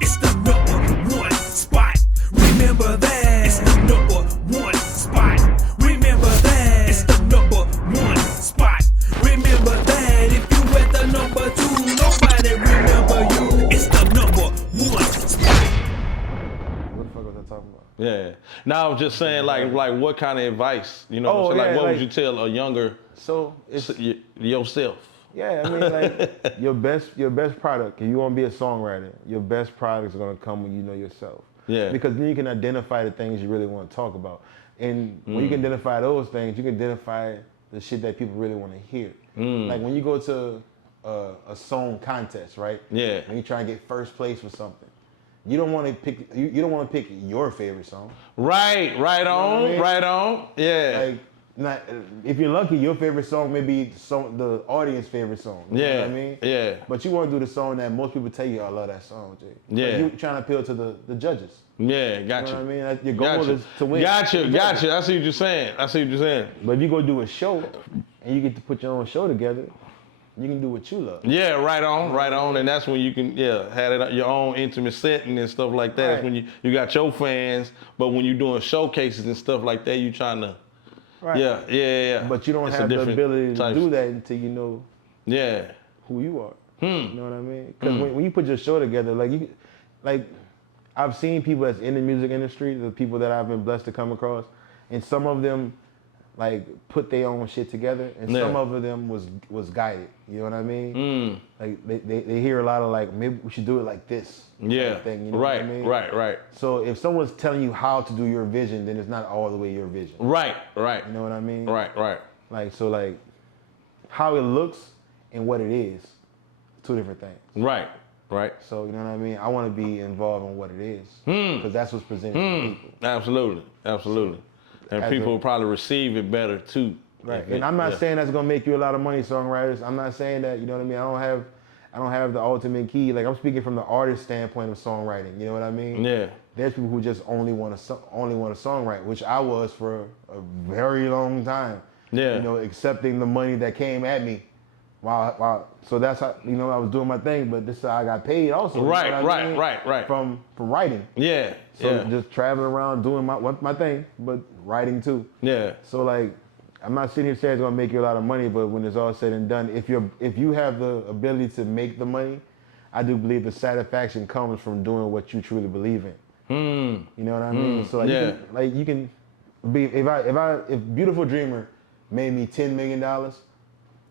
It's the #1 spot. Remember that. It's the #1 spot. Remember that. It's the #1 spot. Remember that. If you at the #2, nobody remember you. It's the #1 spot. What the fuck was I talking about? Yeah. Now I was just saying, like what kind of advice, you know? What I'm saying? Like, what would you tell a younger yourself? Yeah, I mean, like your best product. If you want to be a songwriter, your best product is gonna come when you know yourself. Yeah. Because then you can identify the things you really want to talk about, and when you can identify those things, you can identify the shit that people really want to hear. Like when you go to a song contest, right? Yeah. And you try and get first place for something. You don't want to pick. You don't want to pick your favorite song. Right on, you know what I mean? Right on. Yeah. Like, if you're lucky, your favorite song may be the audience favorite song. You know what I mean? Yeah. But you want to do the song that most people tell you, I love that song, Jay. Yeah. Like you're trying to appeal to the judges. Yeah, gotcha. You know what I mean? Like, your goal is to win. Gotcha. I see what you're saying. But if you go do a show and you get to put your own show together, you can do what you love. Yeah, right on. And that's when you can, have it, your own intimate setting and stuff like that. Right. That's when you got your fans, but when you're doing showcases and stuff like that, you trying to, Right. Yeah. But you don't have the ability to do that until you know who you are. You know what I mean? Because when you put your show together, like I've seen people that's in the music industry, the people that I've been blessed to come across, and some of them like put their own shit together, and some of them was guided. You know what I mean? Like they hear a lot of like, maybe we should do it like this. Yeah. Kind of thing, you know Right. what I mean? Right. So if someone's telling you how to do your vision, then it's not all the way your vision. Right. You know what I mean? Right. Like how it looks and what it is, two different things. Right. So you know what I mean? I want to be involved in what it is, because that's what's presented to people. Absolutely. And people will probably receive it better too. Right. And I'm not saying that's gonna make you a lot of money, songwriters. I'm not saying that, you know what I mean? I don't have the ultimate key. Like, I'm speaking from the artist standpoint of songwriting. You know what I mean? Yeah. There's people who just only want to songwrite, which I was for a very long time. Yeah. You know, accepting the money that came at me. So that's how, you know, I was doing my thing, but this is how I got paid also. Right, you know what I mean? right. From writing. Yeah. So just traveling around doing my thing, but writing too. Yeah. So like, I'm not sitting here saying it's gonna make you a lot of money, but when it's all said and done, if you have the ability to make the money, I do believe the satisfaction comes from doing what you truly believe in. You know what I mean? So like, you can be, if Beautiful Dreamer made me $10 million,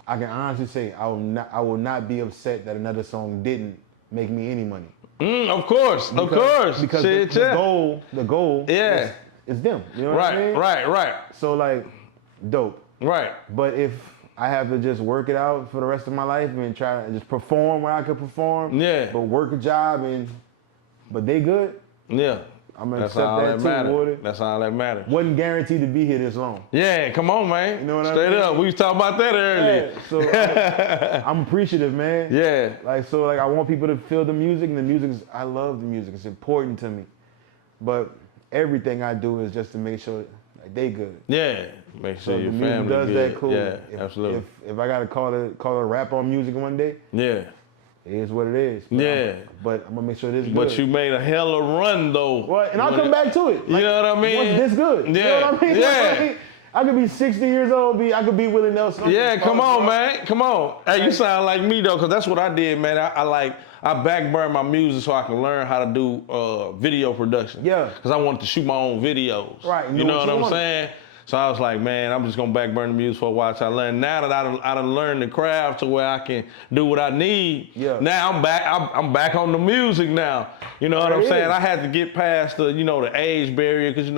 I can honestly say I will not be upset that another song didn't make me any money. Of course. Because the goal is them. You know what I mean? Right. So like, dope. Right. But if I have to just work it out for the rest of my life and try to just perform where I could perform, but work a job but they good, I'm gonna accept that too, Woody. That's all that matters. Wasn't guaranteed to be here this long. Yeah, come on, man. You know what I Straight mean? up. We was talking about that earlier. Yeah, so I'm appreciative, man. Yeah. Like, so like, I want people to feel the music, and I love the music. It's important to me. But everything I do is just to make sure like they good. Yeah. Make sure So your the music family does good. that, cool. Yeah, absolutely. If I gotta call a rap on music one day, it is what it is. But I'm gonna make sure this is good. But you made a hell of a run though. Well, and I'll come back to it. You know what I mean? What's this good? Yeah. You know what I mean? Yeah. I could be 60 years old, I could be Willie Nelson. Yeah, come on, man. Come on. Hey, you sound like me though, because that's what I did, man. I backburned my music so I can learn how to do video production. Yeah. Because I wanted to shoot my own videos. Right. You know what I'm saying? So I was like, man, I'm just gonna backburn the music for a while till I learn. Now that I done learned the craft to where I can do what I need. Yeah. Now I'm back. I'm back on the music now. You know what I'm saying? I had to get past the age barrier, because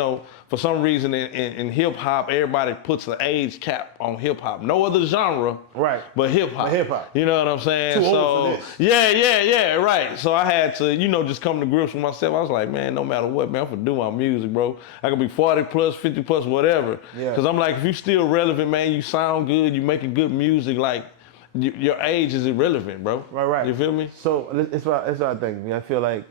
for some reason in hip hop, everybody puts the age cap on hip hop. No other genre, right? But hip hop. You know what I'm saying? Too old for this. Yeah, right. So I had to, just come to grips with myself. I was like, man, no matter what, man, I'm gonna do my music, bro. I could be 40 plus, 50 plus, whatever. Yeah. Because I'm like, if you still relevant, man, you sound good, you making good music, like your age is irrelevant, bro. Right. You feel me? So that's what I think. I mean, I feel like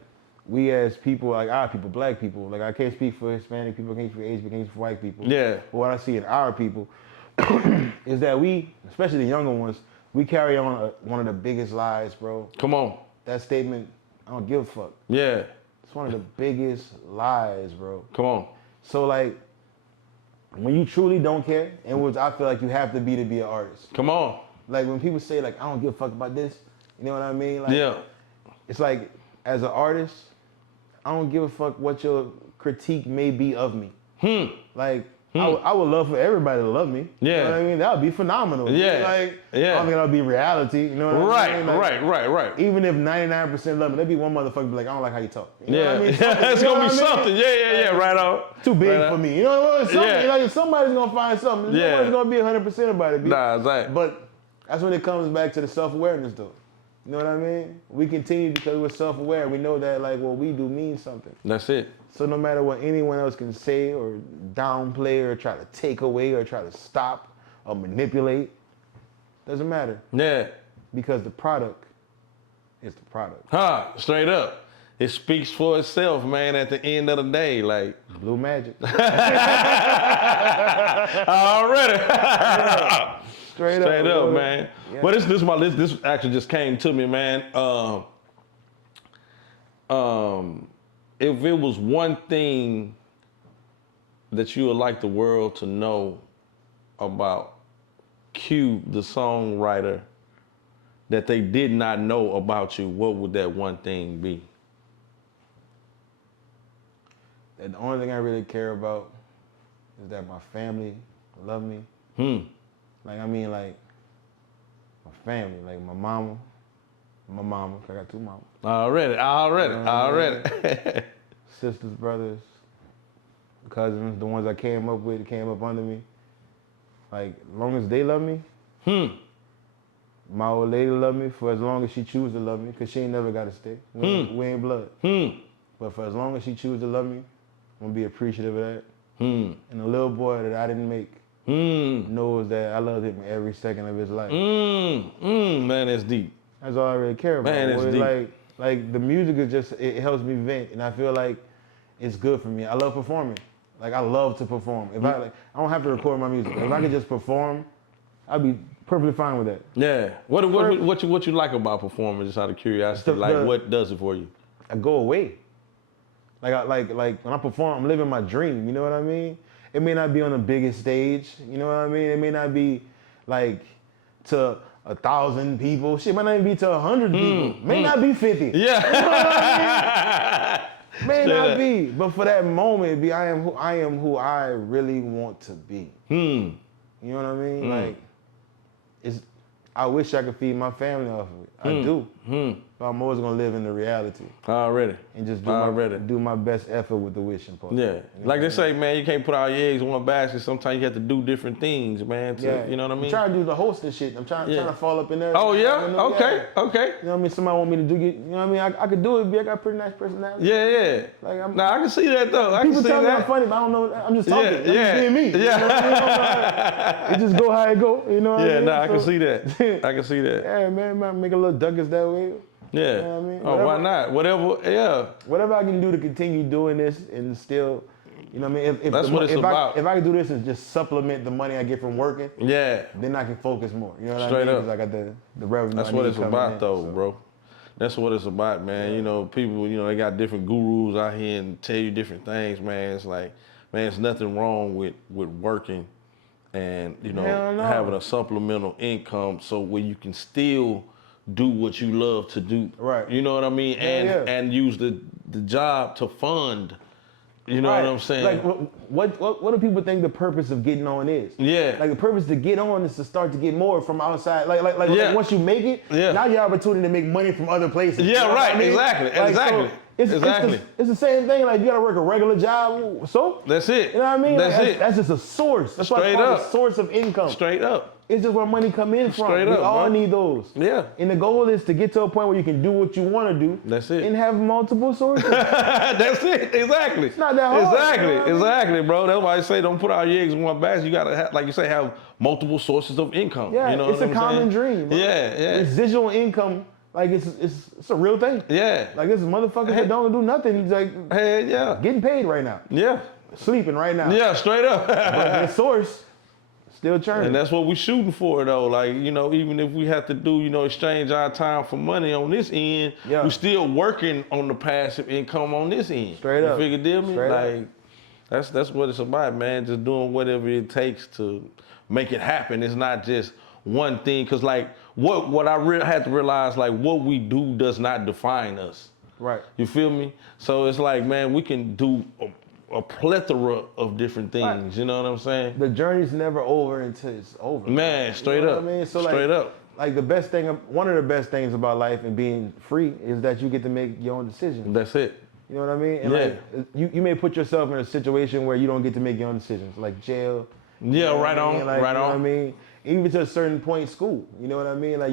we as people, like our people, black people, like I can't speak for Hispanic people, I can't speak for Asian people, I can't speak for white people. Yeah. But what I see in our people is that we, especially the younger ones, we carry on one of the biggest lies, bro. Come on. That statement I don't give a fuck. Yeah. It's one of the biggest lies, bro. Come on. So like, when you truly don't care, and which I feel like you have to be an artist. Come on. Like when people say like, I don't give a fuck about this, you know what I mean? Like, Yeah. it's like, as an artist, I don't give a fuck what your critique may be of me. Like, I would love for everybody to love me. Yeah. You know what I mean? That would be phenomenal. Yeah. Like, Yeah. I don't think that'll be reality. You know what I mean? Like, Right. even if 99% love me, there'd be one motherfucker be like, I don't like how you talk. You know what I mean? It's You know gonna be what I mean? something. Yeah, right on. Too big Right for on. me. You know what I mean? Something, Yeah. like, somebody's gonna find something. Yeah. Nobody's gonna be 100% about it. Nah, exactly. But that's when it comes back to the self-awareness though. You know what I mean? We continue because we're self-aware. We know that like what we do means something. That's it. So no matter what anyone else can say or downplay or try to take away or try to stop or manipulate, doesn't matter. Yeah. Because the product is the product. Straight up. It speaks for itself, man, at the end of the day. Like, Blue magic. already. Straight up, man. Yeah. But this actually just came to me, man. If it was one thing that you would like the world to know about Q, the songwriter, that they did not know about you, what would that one thing be? And the only thing I really care about is that my family love me. Like, I mean, like, my family, like my mama, I got two mamas. Already. Sisters, brothers, cousins, the ones I came up with, came up under me. Like, as long as they love me, my old lady love me for as long as she chooses to love me, because she ain't never got to stay. We ain't blood. But for as long as she chooses to love me, I'm going to be appreciative of that. And the little boy that I didn't make knows that I love him every second of his life. Man, that's deep. That's all I really care about. Man, that's boy. deep. Like the music is just, it helps me vent, and I feel like it's good for me. I love performing. Like, I love to perform. If I don't have to record my music. If I could just perform, I'd be perfectly fine with that. Yeah. What you like about performing, just out of curiosity? What does it for you? I go away. Like when I perform, I'm living my dream. You know what I mean? It may not be on the biggest stage. You know what I mean? It may not be like to 1,000 people. Shit, might not even be to 100 people. May not be 50. Yeah. You know what I mean? May not be. But for that moment, I am who I really want to be. You know what I mean? Like, I wish I could feed my family off of it. I do. But I'm always gonna live in the reality. Already. And just do my best effort with the wishing part. Yeah. You know Like they say, man, you can't put all your eggs in one basket. Sometimes you have to do different things, man. You know what I mean? I'm trying to do the hostess shit. I'm trying to fall up in there. Oh, yeah? You know, Okay. You know what I mean? Somebody want me to do it. You know what I mean? I could do it, but I got a pretty nice personality. Yeah. Like, I can see that, though. People tell me I'm funny, but I don't know. I'm just talking. I'm just being me. Yeah. You know what I mean? It just go how it go. You know what I mean? I can see that. I can see that. Yeah, man, make a little duckers that way. Yeah. You know what I mean? Why not? Whatever I can do to continue doing this and still, you know what I mean? That's what it's about. If I can do this and just supplement the money I get from working, then I can focus more. You know what Straight I mean? up. Because I got the revenue. That's what it's about, though, bro. That's what it's about, man. You know, people, you know, they got different gurus out here and tell you different things, man. It's like, man, there's nothing wrong with working and, you know, having a supplemental income so where you can still do what you love to do. Right. You know what I mean? And use the job to fund. You know what I'm saying? Like, what do people think the purpose of getting on is? Yeah. Like, the purpose to get on is to start to get more from outside. Like once you make it, now you have opportunity to make money from other places. Yeah, you know right. I mean? Exactly. Like, Exactly. So it's the same thing. Like, you gotta work a regular job. So that's it. You know what I mean? That's it. That's just a source. That's why it's called a source of income. Straight up. It's just where money come in from. Straight up, we all bro. need those. Yeah. And the goal is to get to a point where you can do what you want to do. That's it. And have multiple sources. That's it. Exactly. It's not that hard. Exactly. You know what I mean? Exactly, bro. That's why I say don't put all your eggs in one basket. You gotta have, like you say, have multiple sources of income. Yeah, you know it's a common dream. Bro. Yeah. Residual income, like it's a real thing. Yeah. Like it's motherfuckers that don't do nothing. He's like, yeah, getting paid right now. Yeah. Sleeping right now. Yeah, straight up. But the source Still churning. And that's what we shooting for, though. Like, you know, even if we have to do, you know, exchange our time for money on this end, we still working on the passive income on this end. Straight up. You figure deal me? Straight like, that's what it's about, man. Just doing whatever it takes to make it happen. It's not just one thing. Cause like what I had to realize, like what we do does not define us. Right. You feel me? So it's like, man, we can do a plethora of different things. Right. You know what I'm saying? The journey's never over until it's over. Man, straight up. What I mean? So straight up. Like the best thing, one of the best things about life and being free is that you get to make your own decisions. That's it. You know what I mean? And like, you may put yourself in a situation where you don't get to make your own decisions, like jail. Yeah, right on, like, right you know on. What I mean? Even to a certain point, school. You know what I mean? Like,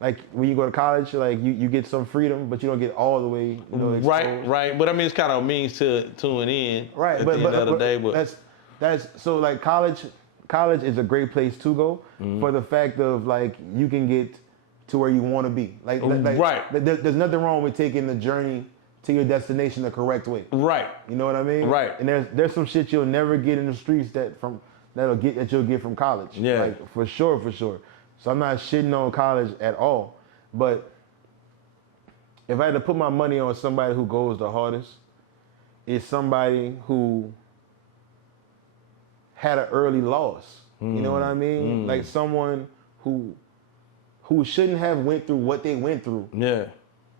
like when you go to college, like you get some freedom, but you don't get all the way. You know, exposed. Right. But I mean, it's kind of a means to an end. Right. At the end of the day, but that's so like college is a great place to go for the fact of like you can get to where you want to be. Like there's nothing wrong with taking the journey to your destination the correct way. Right. You know what I mean? Right. And there's some shit you'll never get in the streets that you'll get from college. Yeah. Like for sure. So I'm not shitting on college at all. But if I had to put my money on somebody who goes the hardest, it's somebody who had an early loss. You know what I mean? Like someone who shouldn't have went through what they went through. Yeah.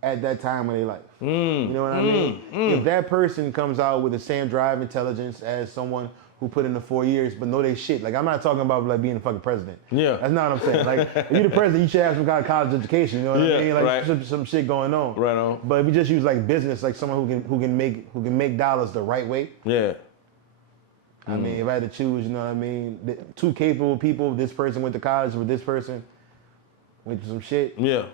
At that time of their life. You know what I mean? If that person comes out with the same drive, intelligence as someone who put in the 4 years but know they shit. Like I'm not talking about like being the fucking president. Yeah. That's not what I'm saying. Like if you're the president, you should have some kind of college education, you know what I mean? Like some shit going on. Right on. But if you just use like business, like someone who can make dollars the right way. Yeah. I mean, if I had to choose, you know what I mean? Two capable people, this person went to college with this person went to some shit. Yeah.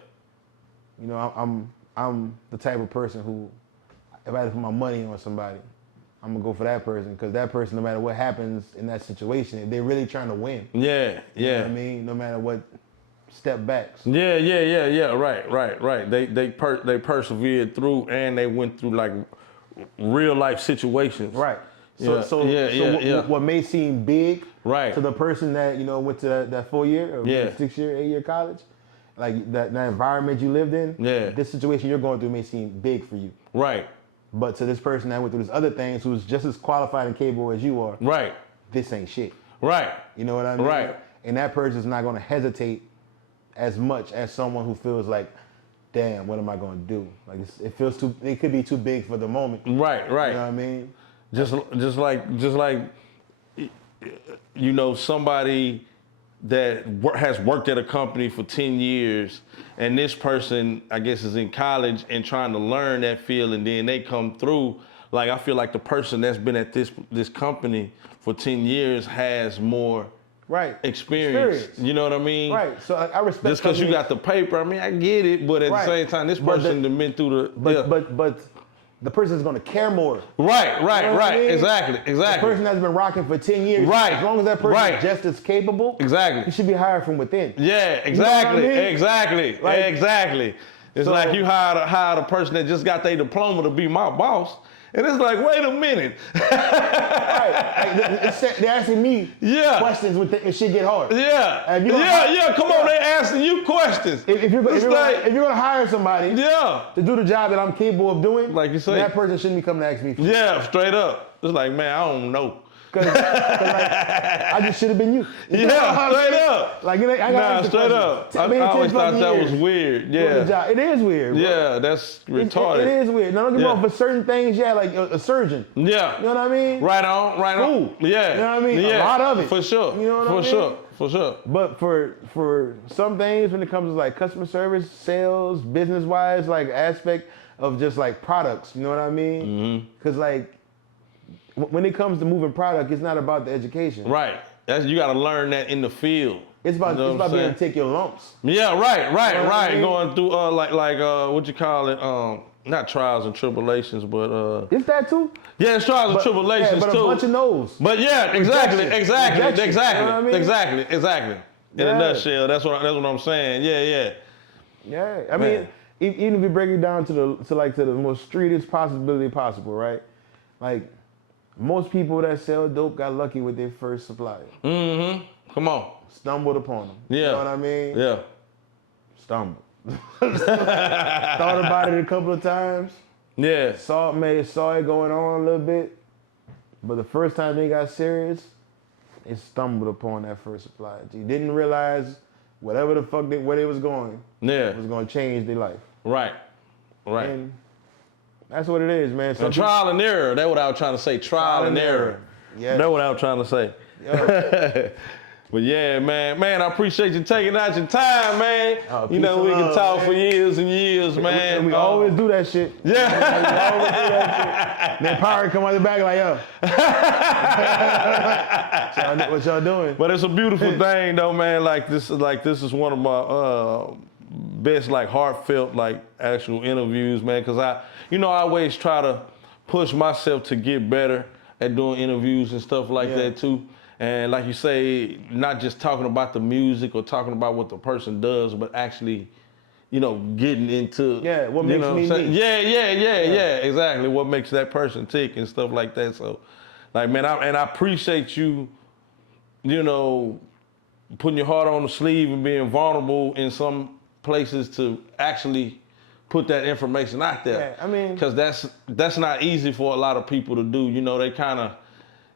You know, I'm the type of person who, if I had to put my money on somebody, I'm gonna go for that person because that person, no matter what happens in that situation, if they're really trying to win. Yeah. You know what I mean? No matter what step backs. Yeah. Right. They persevered through and they went through like real life situations. Right. What may seem big to the person that, you know, went to that 4 year or 6 year, 8 year college, like that environment you lived in, this situation you're going through may seem big for you. Right. But to this person that went through these other things who's just as qualified and capable as you are, this ain't shit. Right. You know what I mean? Right. And that person's not going to hesitate as much as someone who feels like, damn, what am I going to do? Like it could be too big for the moment. Right. You know what I mean? Just like, you know, somebody that has worked at a company for 10 years and this person, I guess, is in college and trying to learn that field and then they come through. Like, I feel like the person that's been at this company for 10 years has more experience. You know what I mean? Right. So I respect. Just because you got the paper, I mean, I get it, but at the same time, this person has been through the... But the person's gonna care more. Right. I mean? Exactly. The person that's been rocking for 10 years. Right. As long as that person is just as capable. Exactly. He should be hired from within. Yeah, exactly. You know what I mean? Exactly. Like, exactly. It's like you hired a person that just got their diploma to be my boss. And it's like, wait a minute. Like, they're asking me questions when shit get hard. Come on, they're asking you questions. If you're gonna hire somebody to do the job that I'm capable of doing, like you say, that person shouldn't be coming to ask me for it. Straight up. It's like, man, I don't know. Cause like, I just should have been you. Straight up. Like, I got straight up. I always thought that was weird. Yeah. It is weird. Bro. Yeah, that's retarded. It is weird. Now, don't get me wrong, for certain things, like a surgeon. Yeah. You know what I mean? Right on. Cool. Yeah. You know what I mean? Yeah. A lot of it. For sure. You know what I mean? For sure. But for some things, when it comes to like customer service, sales, business-wise, like aspect of just like products, you know what I mean? Because like, when it comes to moving product, it's not about the education. Right. You got to learn that in the field. It's about being able to take your lumps. Yeah, right. I mean? Going through like what you call it? Not trials and tribulations, but it's that too. Yeah, it's trials and tribulations but too. a bunch of no's. But yeah, exactly. You know what I mean? Exactly. In a nutshell, that's what I'm saying. Yeah. I mean, even if you break it down to the most streetest possibility possible, right? Like, most people that sell dope got lucky with their first supplier. Come on. Stumbled upon them. Yeah. You know what I mean? Yeah. Stumbled. Thought about it a couple of times. Yeah. Saw it going on a little bit. But the first time they got serious, they stumbled upon that first supply. They didn't realize whatever the fuck where they was going was going to change their life. Right. Right. And that's what it is, man. And trial and error. That's what I was trying to say. Trial and error. Yeah. That's what I was trying to say. Yeah. But yeah, man, I appreciate you taking out your time, man. You know, we can talk for years and years, man. We always do that shit. Yeah. We always do that shit. Then Power come out the back like, yo. What y'all doing? But it's a beautiful thing, though, man. This is one of my best, like, heartfelt, like, actual interviews, man. Because I always try to push myself to get better at doing interviews and stuff like that too. And like you say, not just talking about the music or talking about what the person does, but actually, getting into what makes me me. Yeah, exactly. What makes that person tick and stuff like that. So, like, man, I appreciate you, putting your heart on the sleeve and being vulnerable in some places to actually put that information out there. Yeah, I mean, because that's not easy for a lot of people to do. They kind of.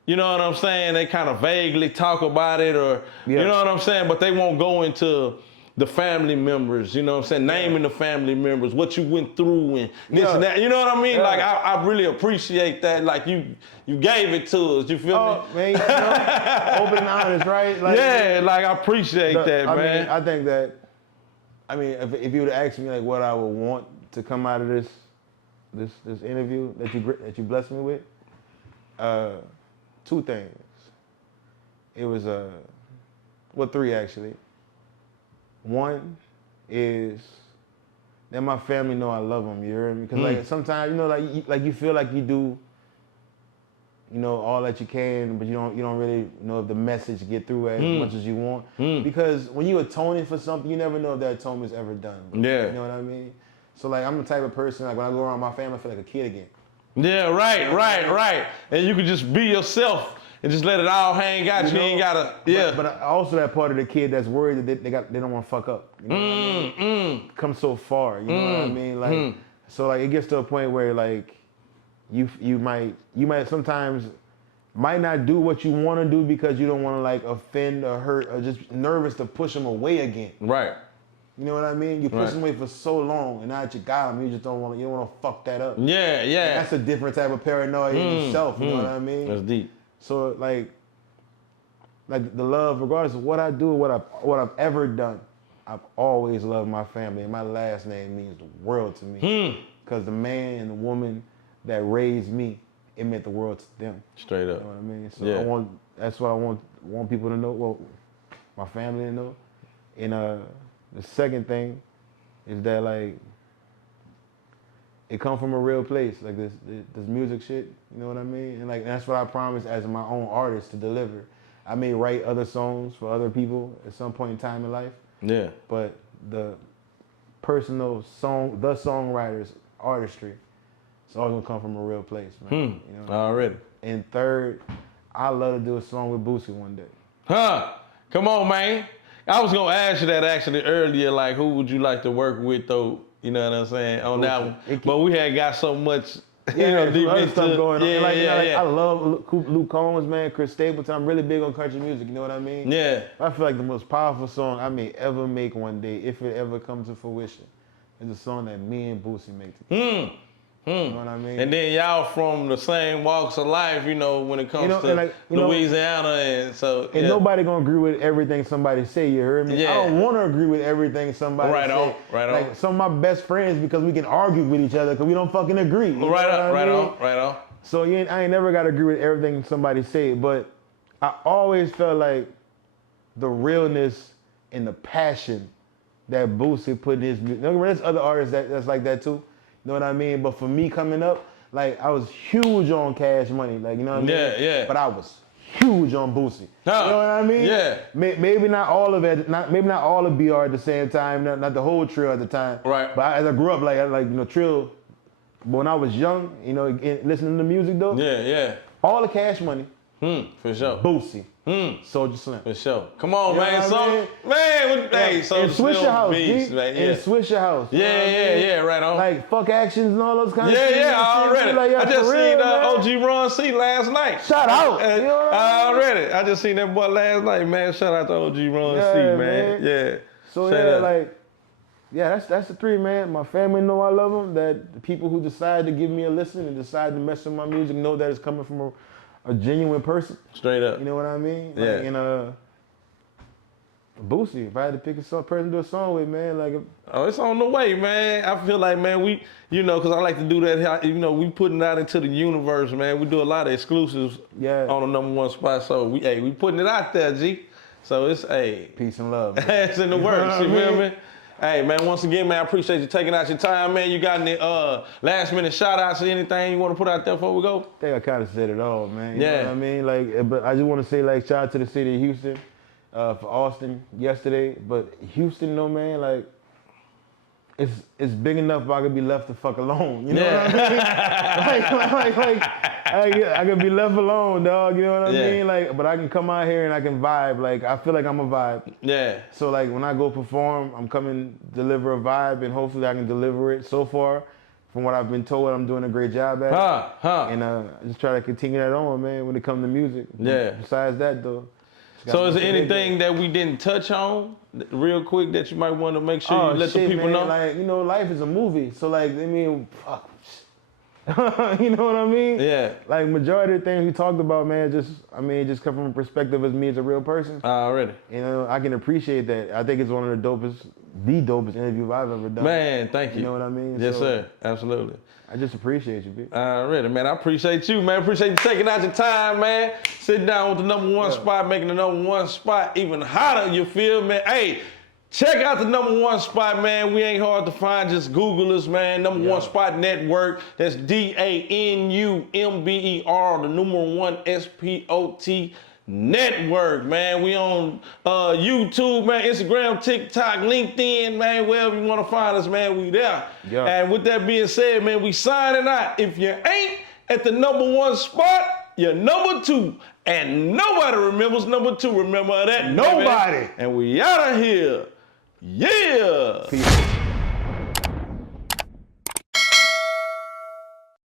You know what I'm saying? They kind of vaguely talk about it or, you know what I'm saying? But they won't go into the family members, you know what I'm saying? Naming the family members, what you went through and this and that. You know what I mean? Like, I really appreciate that. Like, you gave it to us. You feel me? Man, open and honest, right? Like, like, I appreciate that, man. I think that, if you would ask me, like, what I would want to come out of this interview that you blessed me with, two things. It was three actually. One is that my family know I love them. You hear me? Because like sometimes you feel like you do, all that you can, but you don't really know if the message get through as much as you want. Because when you atoning for something, you never know if that atonement's ever done. Yeah. You know what I mean? So like I'm the type of person like when I go around my family, I feel like a kid again. Yeah, right. And you can just be yourself and just let it all hang out. You ain't gotta, But also that part of the kid that's worried that they don't want to fuck up. You know what I mean? Come so far. You know what I mean? Like, so like it gets to a point where like you might sometimes might not do what you want to do because you don't want to like offend or hurt or just nervous to push them away again. Right. You know what I mean? You push them away for so long, and now that you got them, you just don't want to fuck that up. Yeah. And that's a different type of paranoia in yourself. You know what I mean? That's deep. So like the love, regardless of what I do, what I've ever done, I've always loved my family, and my last name means the world to me. Because the man and the woman that raised me, it meant the world to them. Straight up. You know what I mean? So that's what I want people to know. Well, my family to know. And the second thing is that like it come from a real place, like this music shit. You know what I mean? And like that's what I promise as my own artist to deliver. I may write other songs for other people at some point in time in life. Yeah. But the personal the songwriter's artistry, it's always gonna come from a real place, man. You know? Already. And third, I love to do a song with Boosie one day. Come on, man. I was gonna ask you that actually earlier, like who would you like to work with though? You know what I'm saying on that one. But we had got so much, deep other stuff going on. Yeah. I love Luke Combs, man, Chris Stapleton. I'm really big on country music. You know what I mean? Yeah. I feel like the most powerful song I may ever make one day, if it ever comes to fruition, is a song that me and Boosie make together. You know what I mean? And then y'all from the same walks of life, when it comes to Louisiana, and so. And nobody gonna agree with everything somebody say. You heard me? Yeah. I don't want to agree with everything somebody say. Right on. Like some of my best friends because we can argue with each other because we don't fucking agree. Right on. So I ain't never gotta agree with everything somebody say, but I always felt like the realness and the passion that Boosie put in his music. There's other artists that's like that too. You know what I mean? But for me coming up, like I was huge on Cash Money, like you know what I mean? Yeah. But I was huge on Boosie. You know what I mean? Yeah. Maybe not all of it, maybe not all of BR at the same time, not the whole Trill at the time. Right. But as I grew up, Trill. But when I was young, listening to music though. Yeah. All the Cash Money, For sure. Boosie. Soulja Slim. For sure. Come on, You know man. what I So, mean? man, hey, so And Swisher beats, House, man. and Swisher House. You know what I mean? Yeah, right on. Like fuck actions and all those kind of shit. Yeah, already. Like, yo, I just for real, seen man. OG Ron C last night. Shout out. You know what I mean? Already. I just seen that boy last night, man. Shout out to OG Ron C, man. Yeah. So Shout yeah, out. like, yeah, that's the three, man. My family know I love them. That the people who decide to give me a listen and decide to mess with my music know that it's coming from a genuine person. Straight up. You know what I mean? Yeah. Like, and Boosie, if I had to pick a person to do a song with, man, like. Oh, it's on the way, man. I feel like, man, we, you know, because I like to do that, you know, we putting out into the universe, man. We do a lot of exclusives on the #1 spot. So, we putting it out there, G. So, it's, Peace and love. it's in the works, you feel me? Hey, man, once again, man, I appreciate you taking out your time, man. You got any last minute shout outs or anything you want to put out there before we go? I think I kind of said it all, man. You Yeah. know what I mean? Like, but I just want to say, like, shout out to the city of Houston for Austin yesterday. But Houston, though, man, like, it's big enough I could be left the fuck alone. You know what I mean? I could be left alone, dog. You know what I mean? Like, but I can come out here and I can vibe. Like, I feel like I'm a vibe. Yeah. So like when I go perform, I'm coming deliver a vibe, and hopefully I can deliver it. So far, from what I've been told, I'm doing a great job at it. And I just try to continue that on, man. When it comes to music. Yeah. Besides that, though. So is there anything that we didn't touch on real quick that you might want to make sure you let the people know? Like, you know, life is a movie. So like, I mean, fuck. You know what I mean? Yeah. Like majority of the things we talked about, man, just come from a perspective as me as a real person. Already. You know, I can appreciate that. I think it's one of the dopest interview I've ever done. Man, thank you. You know what I mean? Yes, So, sir. Absolutely. I just appreciate you, B. Already, man. I appreciate you, man. Appreciate you taking out your time, man. Sitting down with the #1 spot, making the #1 spot even hotter, you feel me? Hey, check out the #1 spot, man. We ain't hard to find. Just Google us, man. #1 Spot Network. That's DANUMBER, the #1 SPOT Network, man. We on YouTube, man, Instagram, TikTok, LinkedIn, man, wherever you want to find us, man, we there. Yeah. And with that being said, man, we signing out. If you ain't at the #1 spot, you're #2. And nobody remembers #2. Remember that. Nobody. Baby. And we out of here. Yeah. Peace.